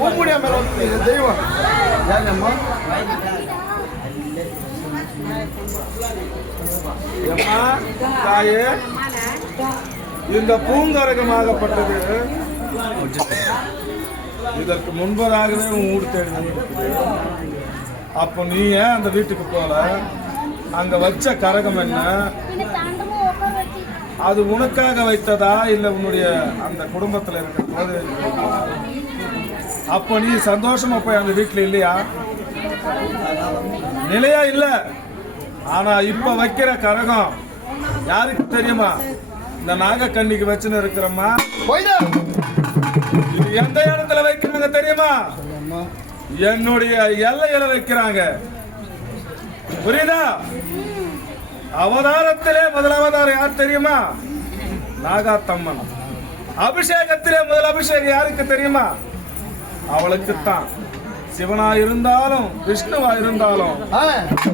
பூமுடியா மேல வந்து தெய்வம் யாரும்மா தாயே இந்த பூங்கரகமாகப்பட்டது இதற்கு முன்பதாகவே உன் ஊர் தேடி. அப்போ நீ ஏன் அந்த வீட்டுக்கு போல? அங்க வச்ச கரகம் என்ன? அது உனக்காக வைத்ததா இல்ல உன்னுடைய அந்த குடும்பத்துல இருக்கிற போது? அப்போ நீ சந்தோஷமா போய் அந்த வீட்டுல இல்லையா? நிலையா இல்ல. ஆனா இப்ப வைக்கிற கரகம் யாருக்கு தெரியுமா? இந்த நாகக்கண்ணிக்கு வச்சுன்னு இருக்கிறம்மா. இது எந்த இடத்துல வைக்கிறாங்க தெரியுமா? என்னுடைய எல்லையில வைக்கிறாங்க. புரியுதா? அவதாரத்திலே முதல் அவதாரம் யார் தெரியுமா? நாகாத்தம்மன். அபிஷேகத்திலே முதல் அபிஷேகம் யாருக்கு தெரியுமா? அவளுக்குத்தான். சிவனா இருந்தாலும் விஷ்ணுவா இருந்தாலும்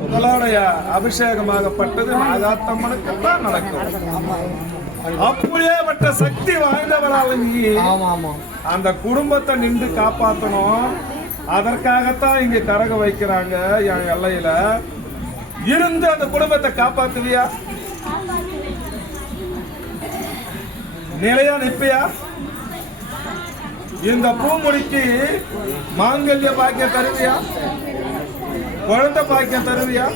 முதலாடைய அபிஷேகமாகப்பட்டது நாகாத்தம்மனுக்கு தான் நடக்கும். அப்படியே மற்ற சக்தி வாய்ந்தவரால் நீ அந்த குடும்பத்தை நின்று காப்பாற்றணும். அதற்காகத்தான் இங்க கரகம் வைக்கிறாங்க என் எல்லையில இருந்து. அந்த குடும்பத்தை காப்பாத்துவியா? நிலையா நிற்பியா? இந்த பூமுடிக்கு மாங்கல்ய பாக்கியம் தருவியா? குழந்தை பாக்கியம் தருவியா?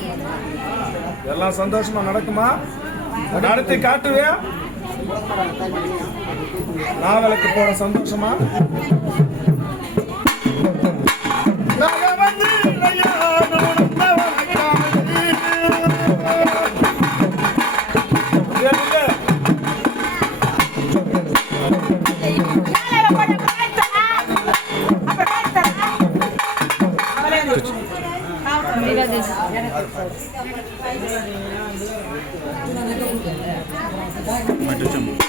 எல்லாம் சந்தோஷமா நடக்குமா? நடத்தி காட்டுவியா? நாவலுக்கு போற சந்தோஷமா? Macam